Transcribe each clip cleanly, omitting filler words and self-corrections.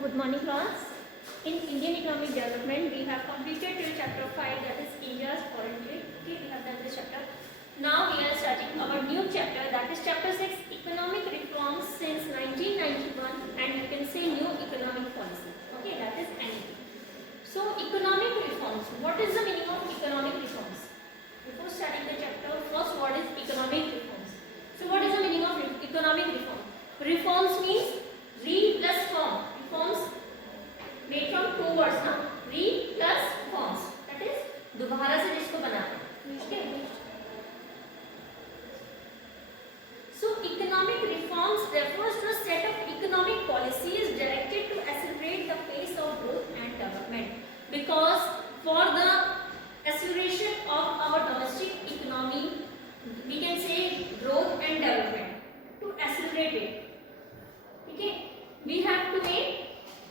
good morning class. In Indian economic development, we have completed till chapter 5, that is India's foreign trade. Okay, we have done this chapter. Now we are starting our new chapter, that is chapter 6, economic reforms since 1991, and you can say new economic policy. Okay, that is NEP. So economic reforms, what is the meaning of economic reforms? Before starting the chapter, first what is economic reforms? So what is the meaning of economic reform? Reforms means re plus form. Reforms made from two words ना, re plus forms. That is दोबारा से जिसको बनाना. Okay. So economic reforms refers to a set of economic policies directed to accelerate the pace of growth and development. Because for the acceleration of our domestic economy, we can say growth and development. To accelerate it. Okay. We have to make,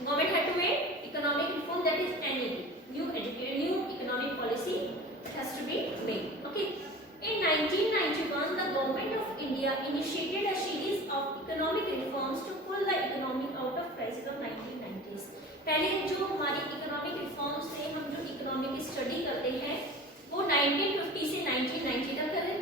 government had to make economic reform, that is NEP, new economic policy has to be made. Okay. In 1991, the government of India initiated a series of economic reforms to pull the economy out of crisis of 1990s. पहले जो हमारी economic reforms थे, हम जो economic study करते हैं, वो 1950 से 1990 तक करें.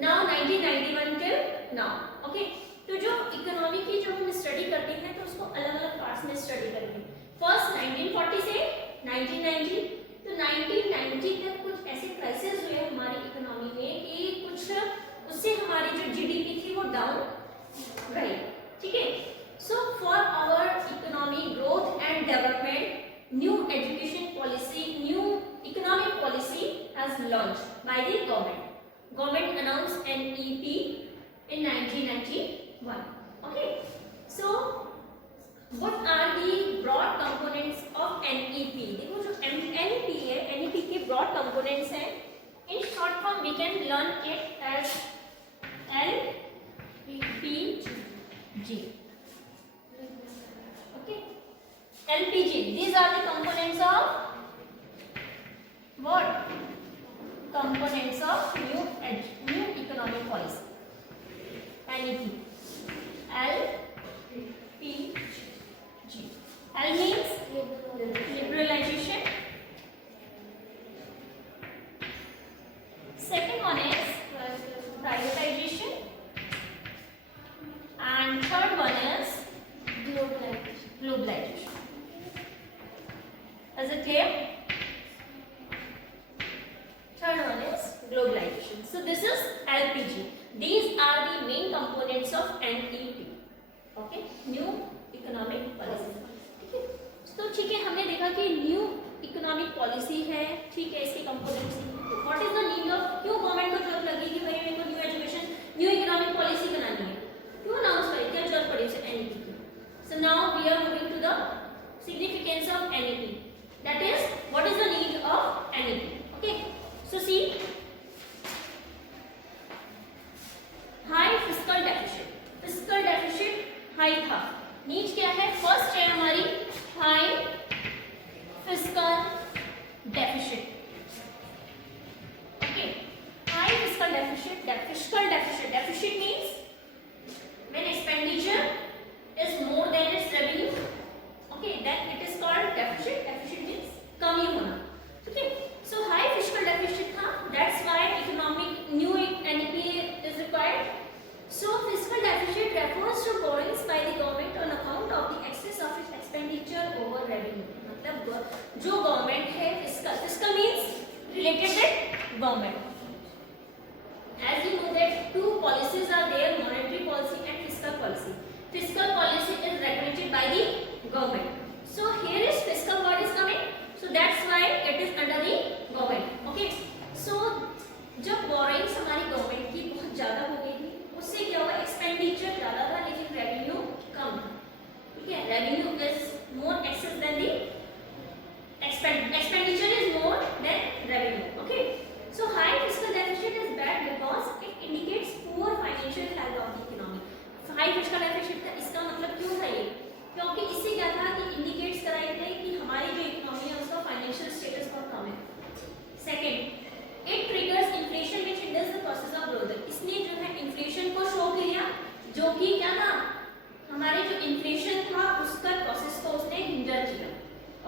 Now 1991 till now. Okay. तो जो इकोनॉमी की जो हम स्टडी करते हैं तो उसको अलग अलग पार्ट्स में स्टडी करेंगे. फर्स्ट 1940 से 1990. तो 1990 तक कुछ ऐसे क्राइसिस हुए हमारी इकोनॉमी में कि कुछ उससे हमारी जो जीडीपी थी वो डाउन रही. ठीक है. So for our economy growth and development, new education policy, new economic policy has launched by the government. Government announced NEP in 1991. Okay. So what are the broad components of NEP? देखो जो NEP है, NEP के broad components हैं. In short form we can learn it as LPG. Okay. LPG. These are the components of what? Components of new economic policy. NEP. LPG. L means liberalization. Second one is privatization. And third one is globalization. Is it clear? Third one is globalization. So this is LPG. These are the main components of NEP. Okay, new economic policy. ठीक है. तो ठीक है, हमने देखा कि new economic policy है. ठीक है, इसके components. What is the need of, क्यों गवर्नमेंट को जरूरत लगी कि भाई मेरे को new education, new economic policy बनानी है? क्यों अनाउंस करें, क्या जरूरत पड़ी उसे NEP की? So now we are moving to the significance of NEP. That is what is the need of NEP. Okay. So see, high fiscal deficit. Fiscal deficit high था. नीड क्या है? फर्स्ट है हमारी high fiscal deficit. Okay. High fiscal deficit. Fiscal deficit. Deficit means when expenditure is more than its revenue. Okay. Then it is called deficit. Deficit means कमी होना. Okay. So high fiscal deficit था, that's why economic new NEP is required. So fiscal deficit refers to borrowings by the government on account of the excess of its expenditure over revenue. मतलब जो government है, fiscal means related with government. As you know that two policies are there, monetary policy and fiscal policy. Fiscal policy is regulated by the government. So here is fiscal word is coming. So that's why it is under the government. Okay. So जब borrowings हमारी government की बहुत ज़्यादा हो गई थी, उससे क्या हुआ? Expenditure ज़्यादा था लेकिन revenue कम था. ठीक है. Revenue is more excess than the expenditure is more than revenue. Okay. So high fiscal deficit is bad because it indicates poor financial health of the economy. High fiscal deficit का इसका मतलब क्यों था ये? क्योंकि इससे क्या था कि इंडिकेट्स कराए थे कि हमारी जो इकोनॉमी है उसका फाइनेंशियल स्टेटस बहुत कम है. Second, it triggers inflation which hinders the process of growth. इसने जो है इन्फ्लेशन को शो किया, जो कि क्या था, हमारे जो इन्फ्लेशन था उसका प्रोसेस को उसने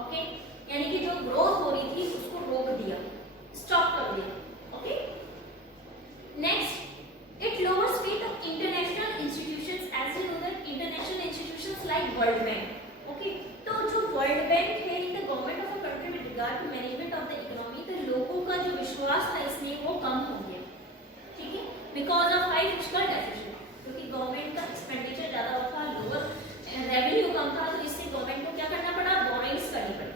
ओके, यानी कि जो ग्रोथ हो रही थी उसको रोक दिया, स्टॉप कर दिया। Okay, next it lowers faith of international institutions as you know that international institutions like world bank. Okay, तो जो वर्ल्ड बैंक है in the government of a country with regard to management of the economy, तो लोगों का जो विश्वास था इसमें वो कम हो गया, ठीक है, because of high fiscal deficit, क्योंकि गवर्नमेंट का एक्सपेंडिचर ज्यादा था, लोअर रेवेन्यू कम था, तो इससे गवर्नमेंट को क्या करना पड़ा, बोरिंग्स करनी पड़ी,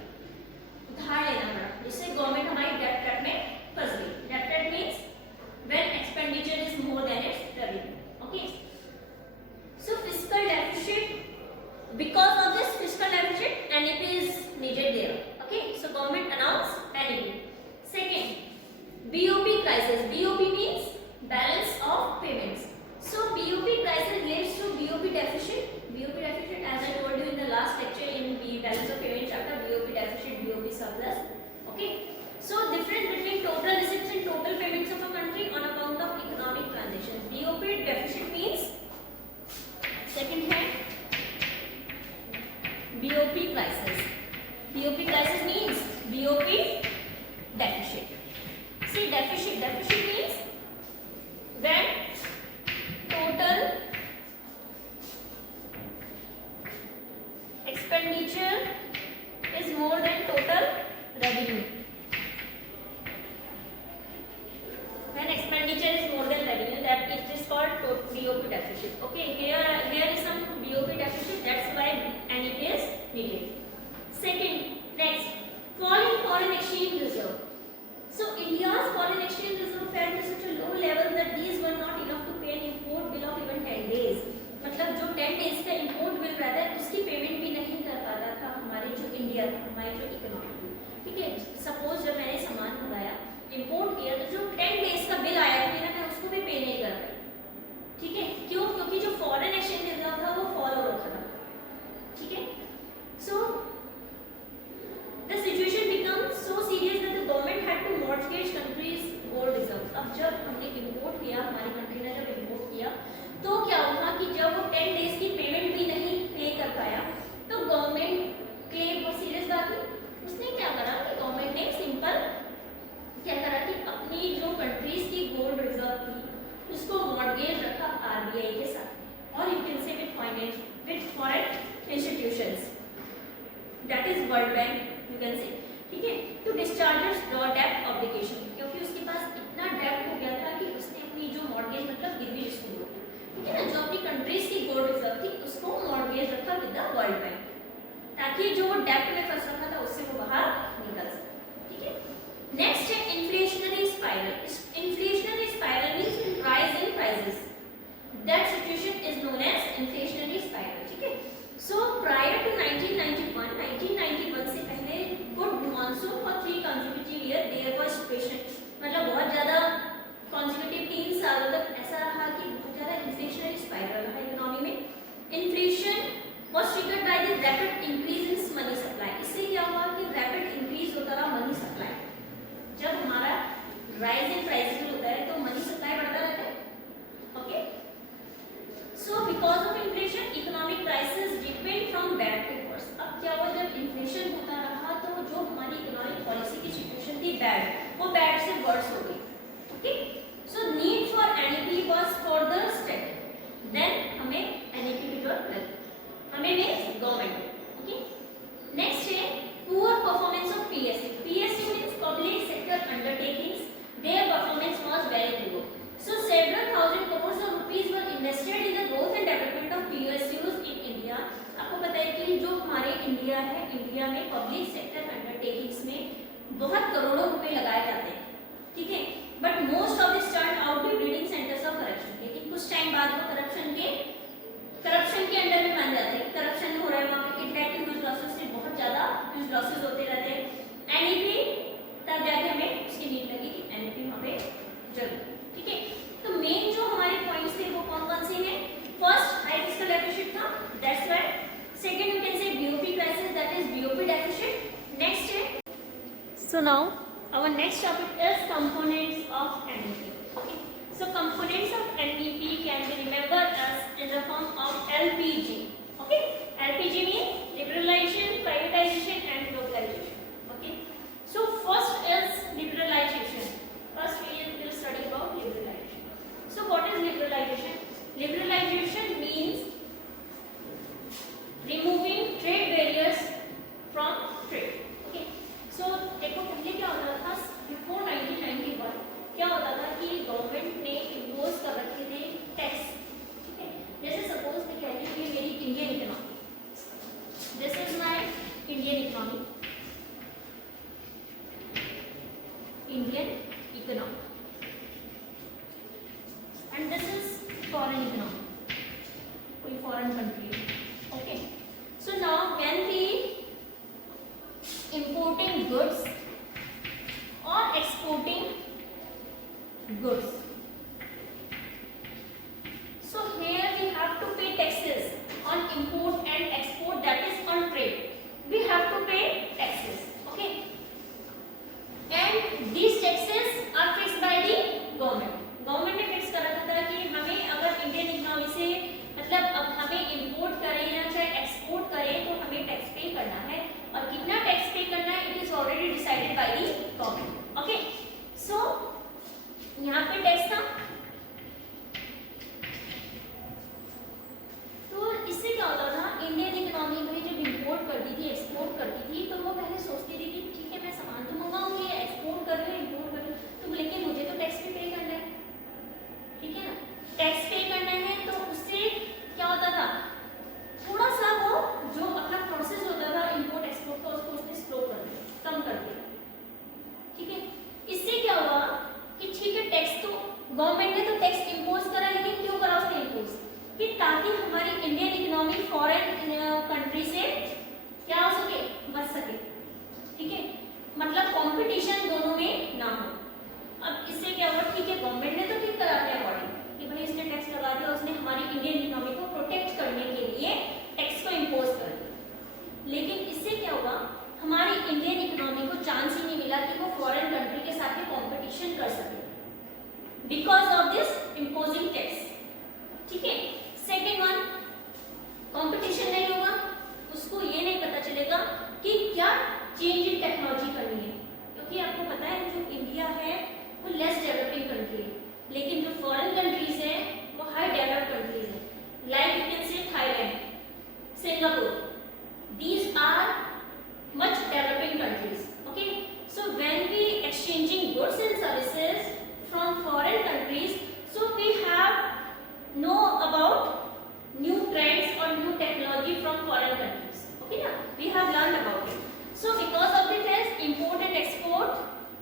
उधार लेना पड़ा, जिससे गवर्नमेंट हमारी डेट कट में फंस गई। Debt cut means when expenditure is more than its revenue. Okay, so fiscal deficit, because of this fiscal deficit NEP is needed there. Okay, so government announced NEP. Second, BOP crisis. BOP means balance of payments. So BOP crisis relates to BOP deficit. BOP deficit, as I told you in the last lecture in the balance of payment chapter, BOP deficit, BOP surplus. Okay, so difference between total receipts and total payments of a country on account of economic transactions. BOP deficit means, second है BOP crisis. BOP crisis means BOP deficit. See, deficit means when total expenditure is more than total revenue. When expenditure is more than revenue, that it is called BOP deficit. Okay, here is some BOP deficit. That's why NEP is needed. Second, next, fall in foreign exchange reserve. So India's foreign exchange reserve fell to such a low level that these were not enough to pay an import bill of even 10 days. मतलब जो 10 days का import bill रहता है उसकी payment भी नहीं कर पाता था हमारे जो इंडिया था, हमारी जो इकोनॉमी थी, ठीक है। सपोज जब मैंने सामान मंगाया, इंपोर्ट किया, तो जो 10 days का बिल आया था मेरा, मैं उसको भी पे नहीं कर पाई, ठीक है। क्यों? क्योंकि जो फॉरेन एक्सचेंज रिजर्व था वो फॉल हो रखा था, ठीक है। सो the situation becomes so serious that the government had to mortgage countries gold reserves. अब जब हमने इंपोर्ट किया, हमारी कंट्री ने जब इंपोर्ट किया, तो क्या हुआ कि जब वो 10 डेज की पेमेंट भी नहीं पे कर पाया, तो गवर्नमेंट के लिए बहुत सीरियस बात है, उसने क्या करा कि गवर्नमेंट ने सिंपल क्या करा कि अपनी जो कंट्रीज की गोल्ड रिजर्व थी उसको मॉर्गेज रखा RBI के साथ, और यू कैन से with foreign institutions, that is world bank, you can से, ठीक है, टू डिस्चार्ज डेट ऑब्लिगेशन, क्योंकि उसके पास इतना डेट हो गया था कि उसने अपनी जो मॉर्गेज मतलब गिरवी जिसको बोलते हैं, ठीक है ना, जो अपनी कंट्रीज की गोल्ड रिजर्व थी उसको मॉर्गेज रखा विद द वर्ल्ड बैंक, ताकि जो वो डेट में फंस रखा था उससे वो बाहर निकल सके, ठीक है। नेक्स्ट है inflationary spiral. Inflationary spiral means rise in prices, that situation is known as inflationary spiral, ठीक है। सो प्रायर टू 1991 से पहले good monsoon for 3 consecutive year there was situation, मतलब बहुत ज्यादा कंसेक्यूटिव 3 सालों तक ऐसा रहा कि बहुत ज्यादा इन्फ्लेशनरी स्पाइरल रहा इकोनॉमी में। Inflation was triggered by the rapid increase in money supply. इससे क्या हुआ कि रैपिड इंक्रीज होता रहा मनी सप्लाई, जब हमारा राइज इन प्राइसेस होता है तो मनी सप्लाई बढ़ता रहता है, okay. So because of inflation economic crisis depend from bad to worse. अब क्या हुआ, जब इन्फ्लेशन होता रहा तो जो हमारी इकोनॉमिक पॉलिसी की सिचुएशन थी बैड, वो बैड से वर्स हो गई, okay. So need for NEP was further strengthened, then हमें NEP की जरूरत लगी, हमें मींस गवर्नमेंट, ओके। नेक्स्ट है poor performance of PSU। PSU means public sector undertakings, their performance was very poor. So several thousand crores of rupees were invested in the growth and development of PSUs in India. आपको पता है कि जो हमारे India है, India में public sector undertakings में बहुत करोड़ों रुपए लगाए जाते हैं, ठीक है, but most of this turn out be breeding centres of corruption. लेकिन कुछ टाइम बाद वो करप्शन के अंडर में मान जाते हैं कि करप्शन हो रहा है, वहाँ पे इनफैक्ट ह्यूज लॉसेस से बहुत ज्यादा ह्यूज लॉसेस होते रहते हैं। NEP तब जाके हमें उसकी नीड लगी कि NEP वहाँ पे जरूर, ठीक है। तो मेन जो हमारे पॉइंट्स थे वो कौन-कौन से हैं? फर्स्ट हाई फिस्कल डेफिसिट था, that's why. Second you can say BOP crisis, that is BOP deficit. Next है, so now our next topic is components of NEP, okay. So components of NEP can be remembered as in the form of LPG, okay. LPG means liberalisation, privatisation and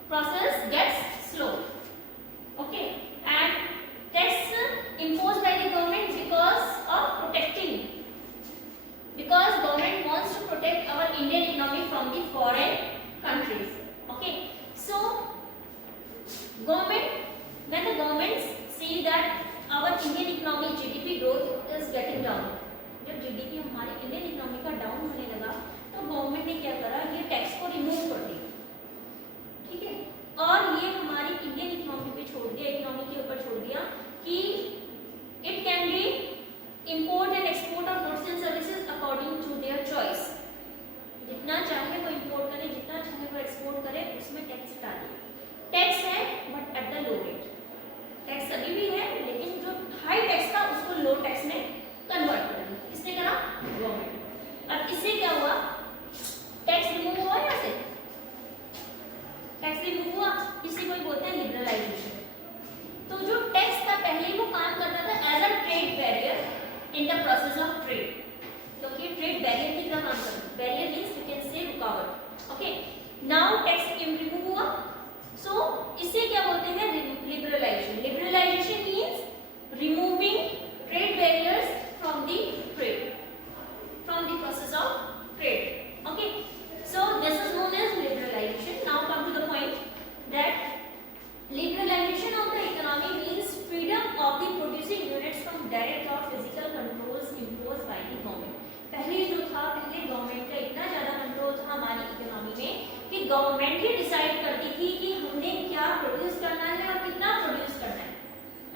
process gets slow. Okay, and tax imposed by the government because government wants to protect our Indian economy from the foreign countries. Okay, so when the governments see that our Indian economy GDP growth is getting down, जब GDP हमारे Indian economy का down होने लगा तो government ने क्या करा, ये टैक्स को रिमूव कर दिया, ठीक है, और ये हमारी इंडियन इकोनॉमी पे छोड़ दिया, इकोनॉमी के ऊपर छोड़ दिया कि it can be import and export of goods and services according to their choice. जितना चाहे वो इंपोर्ट करे, जितना चाहे वो एक्सपोर्ट करे, उसमें टैक्स डाले। टैक्स है but at the low rate. Tax अभी भी है लेकिन जो हाई टैक्स था उसको लो टैक्स में कन्वर्ट कर दिया। किसने करा? गवर्नमेंट। अब इससे क्या हुआ? टैक्स रिमूव हुआ यहाँ से, टैक्स रिमूव हुआ, इसी को ही बोलते हैं लिबरलाइजेशन। तो जो टैक्स था पहले ही वो काम करता था as a trade barrier in the process of trade, क्योंकि ट्रेड बैरियर की तरह काम करता है। बैरियर मींस यू कैन से रुकावट। ओके, नाउ टैक्स रिमूव हुआ, सो इसे क्या बोलते हैं? Liberalisation. Liberalisation means removing trade barriers from the trade, from the process of trade. Okay, so this is known as liberalisation. Now come to the point that liberalization of the economy means freedom of the producing units from direct or physical controls imposed by the government. पहले जो था, पहले government का इतना ज्यादा control था हमारी economy में कि गवर्नमेंट ही डिसाइड करती थी कि हमने क्या प्रोड्यूस करना है और कितना प्रोड्यूस करना है।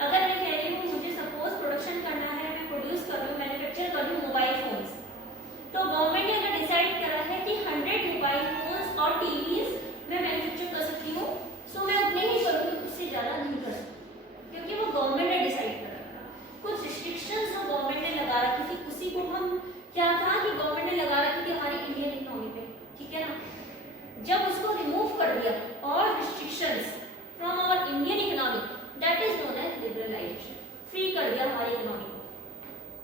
अगर मैं कह रही हूँ मुझे सपोज प्रोडक्शन करना है, मैं प्रोड्यूस कर रही हूँ, मैन्युफैक्चर कर रही हूँ मोबाइल फोन्स, तो गवर्नमेंट ने अगर डिसाइड करा है कि 100 मोबाइल फोन्स और टीवीज मैं मैन्युफैक्चर कर सकती हूँ, सो मैं उतने ही करूँगी, उससे ज़्यादा नहीं कर सकती, क्योंकि वो गवर्नमेंट ने डिसाइड कर रखा। कुछ रिस्ट्रिक्शंस जो गवर्नमेंट ने लगा रखी थी, उसी को हम क्या था कि गवर्नमेंट ने लगा रखी थी हमारी इंडियन इकोनॉमी पे, ठीक है ना। जब उसको रिमूव कर दिया और restrictions from our Indian economy, that is known as liberalisation. Free कर दिया हमारी इकोनॉमी को,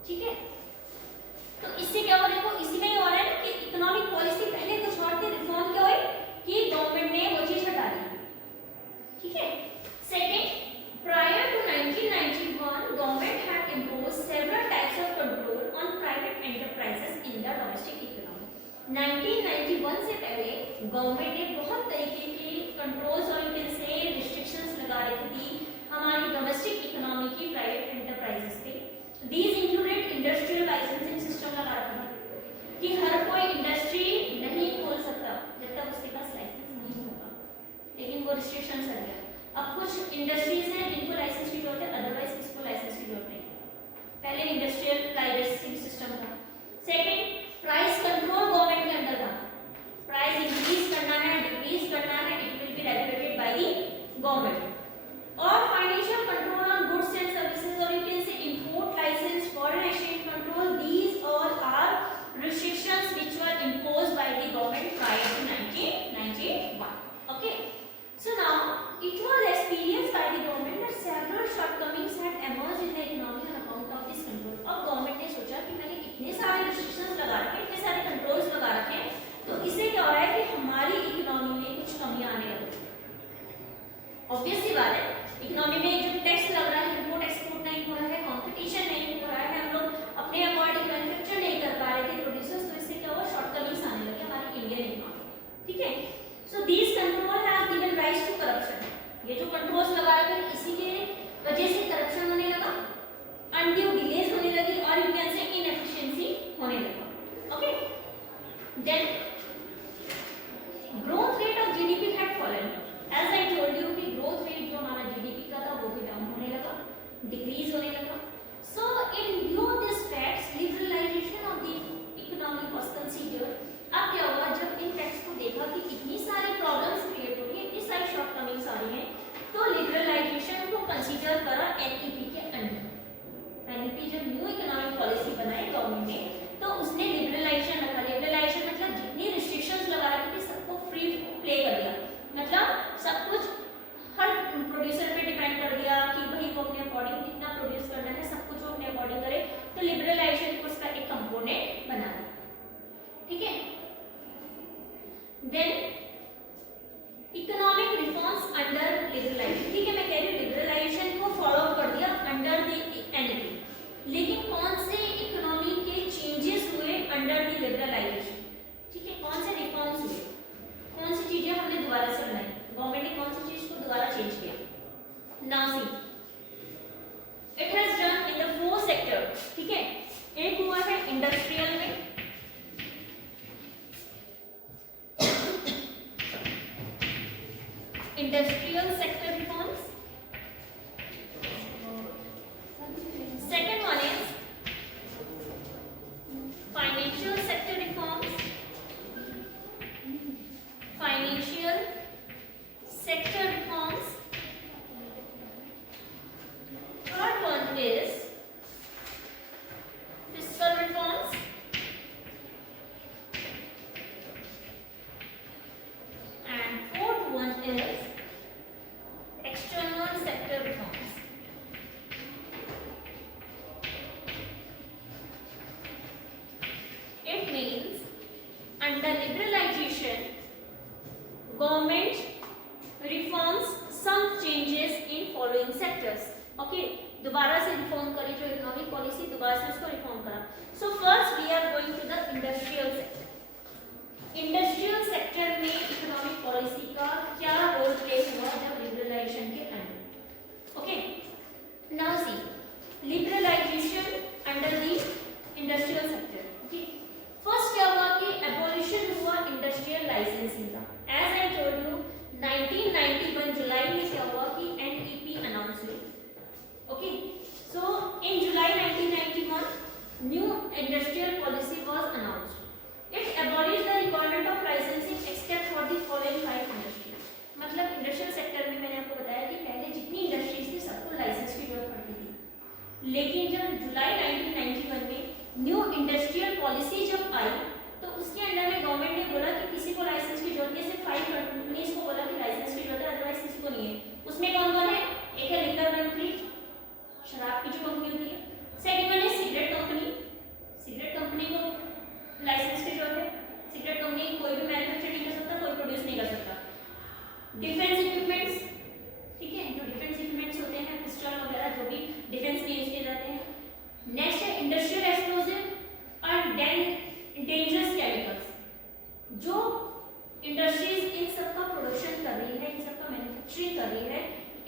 ठीक है। तो इससे क्या हो, देखो इसी में ही हो रहा है कि इकोनॉमिक पॉलिसी पहले कुछ और थी, रिफॉर्म क्या हुई कि गवर्नमेंट ने वो चीज हटा दी, ठीक है। Second, prior to 1991 government had imposed several types of control on private enterprises in the domestic economy. 1991 से पहले गवर्नमेंट ने बहुत तरीके के कंट्रोल्स और से रिस्ट्रिक्शंस लगा रखी थी हमारी डोमेस्टिक इकोनॉमी की प्राइवेट एंटरप्राइजेस पे। These included industrial licensing system लगा रखा था कि हर कोई इंडस्ट्री नहीं खोल सकता जब तक उसके पास लाइसेंस नहीं होगा, लेकिन वो रिस्ट्रिक्शंस आ गया। अब कुछ इंडस्ट्रीज हैं जिनको लाइसेंस की जरूरत है, अदरवाइज किसको लाइसेंस की जरूरत नहीं। पहले इंडस्ट्रियल लाइसेंसिंग सिस्टम था। सेकंड, प्राइस कंट्रोल गवर्नमेंट के अंदर था। प्राइस इंक्रीज करना है, डिक्रीज करना है, it will be regulated by the government. और financial control on goods and services, और you can say import licence, foreign exchange control, these all are restrictions which were imposed by the government prior to 1991. Okay, so now it was experienced by the government that several shortcomings had emerged in the economy on account of this control. अब government ने सोचा कि मैंने इतने सारे restrictions लगा रखे, इतने सारे controls लगा रखे हैं, तो इससे क्या हो रहा है कि हमारी इकोनॉमी में कुछ कमियां आने लगी। ऑब्वियस सी बात है, इकोनॉमी में जो टैक्स लग रहा है, इम्पोर्ट एक्सपोर्ट नहीं हो रहा है, कंपटीशन नहीं हो रहा है, हम लोग अपने अकॉर्डिंग मैन्युफैक्चर नहीं कर पा रहे थे प्रोड्यूसर्स, तो इससे क्या हुआ, शॉर्टकमिंग्स आने लगे हमारी इंडियन इकोनॉमी, ठीक है। So these control have given rise to corruption. ये जो कंट्रोल्स लगा रखे हैं इसी के वजह से करप्शन होने लगा, अनड्यू डिलेज होने लगी, और यू कैन से इनएफिशिएंसी होने लगा। Okay, then growth rate of GDP had fallen. As I told you कि ग्रोथ रेट जो हमारा जीडीपी का था वो भी डाउन होने लगा, डिक्रीज होने लगा। So in view of this facts, liberalization of the economy was considered. अब क्या हुआ, जब इन फैक्ट्स को देखा कि इतनी सारी प्रॉब्लम्स क्रिएट हो रही है, इतनी सारी शॉर्टकमिंग्स आ रही हैं, तो लिबरलाइजेशन को कंसीडर करा एनईपी के अंडर। एनईपी जब न्यू इकोनॉमिक पॉलिसी बनाई गवर्नमेंट ने, तो उसने लिबरलाइजेशन रखा। लिबरलाइजेशन मतलब जितनी industrial sector reforms. Second one is financial sector reforms. Financial sector reforms. Third one is fiscal reforms. And fourth one is external sector reforms. It means under liberalization, government reforms some changes in following sectors. Okay, दोबारा से reform करी जो economic policy, दोबारा से उसको reform करा. So first we are going to the industrial sector. Industrial sector में economic policy का क्या रोल प्ले हुआ जब लिबरलाइजेशन के under. Okay, now see liberalisation under the industrial sector. Okay, first क्या हुआ कि एबॉलिशन हुआ इंडस्ट्रियल लाइसेंसिंग का. एज आई टोल्ड यू 1991 जुलाई में क्या हुआ कि एनईपी अनाउंस हुई. Okay, so in July 1991 new industrial policy was announced. It abolished the requirement of licensing except for the following 5 industries. मतलब इंडस्ट्रियल सेक्टर में मैंने आपको बताया कि पहले जितनी इंडस्ट्रीज थी सबको लाइसेंस की जरूरत पड़ती थी. लेकिन जब जुलाई 1991 में न्यू इंडस्ट्रियल पॉलिसी जब आई तो उसके अंडर में गवर्नमेंट ने बोला कि किसी को लाइसेंस की जरूरत नहीं. सिर्फ 5 कंपनीज को बोला कि लाइसेंस की जरूरत है, अदरवाइज किसी को नहीं है. उसमें कौन कौन है? एक है लिकर कंपनी, शराब की जो कंपनी होती है. सेकंड वन है सिगरेट कंपनी. सिगरेट कंपनी को लाइसेंस की जरूरत है. सिगरेट कंपनी कोई भी मैन्युफैक्चर नहीं कर सकता, कोई प्रोड्यूस नहीं कर सकता. डिफेंस इक्विपमेंट्स, ठीक है, जो डिफेंस इक्विपमेंट्स होते हैं, पिस्टल वगैरह जो भी डिफेंस में यूज किए जाते हैं. नेक्स्ट है इंडस्ट्रियल एक्सप्लोजिव और डेंजरस केमिकल्स. जो इंडस्ट्रीज इन सब का प्रोडक्शन कर रही है, इन सब का मैन्युफैक्चरिंग कर रही है,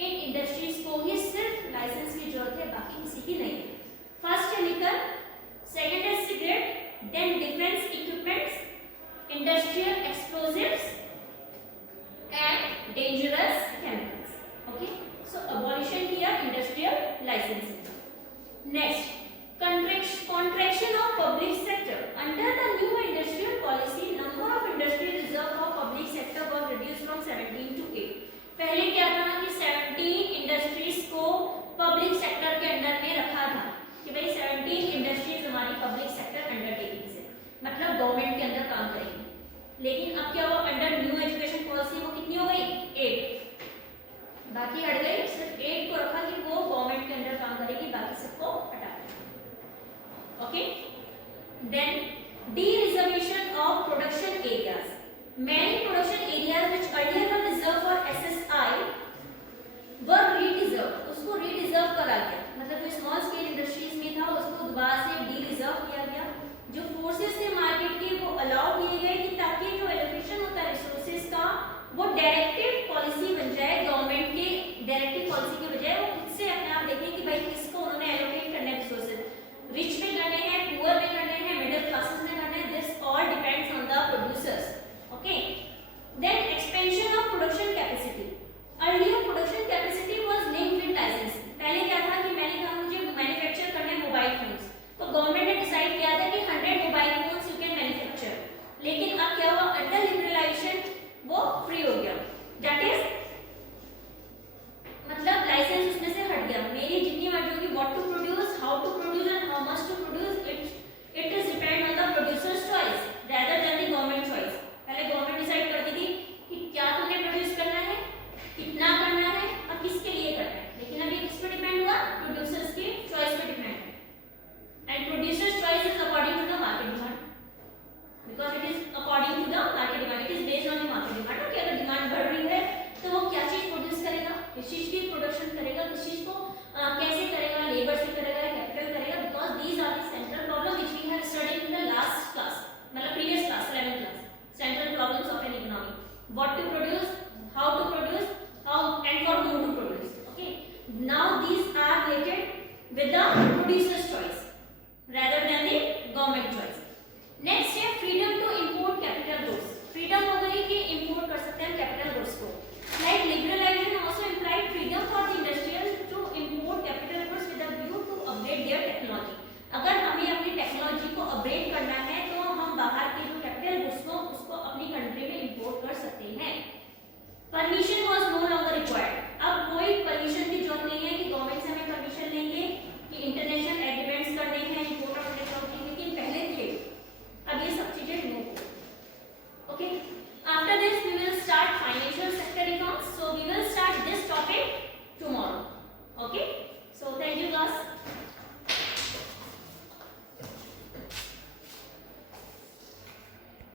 इन इंडस्ट्रीज को ही सिर्फ लाइसेंस की जरूरत है, बाकी किसी की नहीं है. फर्स्ट है लिकर, सेकंड है cigarette, then defense equipments, industrial explosives and dangerous chemicals. Okay, so abolition किया industrial licensing. Next, contraction of public sector. Under the new industrial policy, number of industry reserved for public sector was reduced from 17 to 8. पहले क्या था कि 17 industries को public sector के under में रखा था कि भाई 17 इंडस्ट्रीज हमारी पब्लिक सेक्टर अंडरटेकिंग से, मतलब गवर्नमेंट के अंदर काम करेंगी. लेकिन अब क्या हुआ, अंडर न्यू एजुकेशन पॉलिसी वो कितनी हो गई? 8. बाकी हट गई. सिर्फ 8 को रखा कि वो गवर्नमेंट के अंदर काम करेगी, बाकी सबको हटा दिया. Okay, then dereservation of production areas. Many production areas which earlier were reserved for SS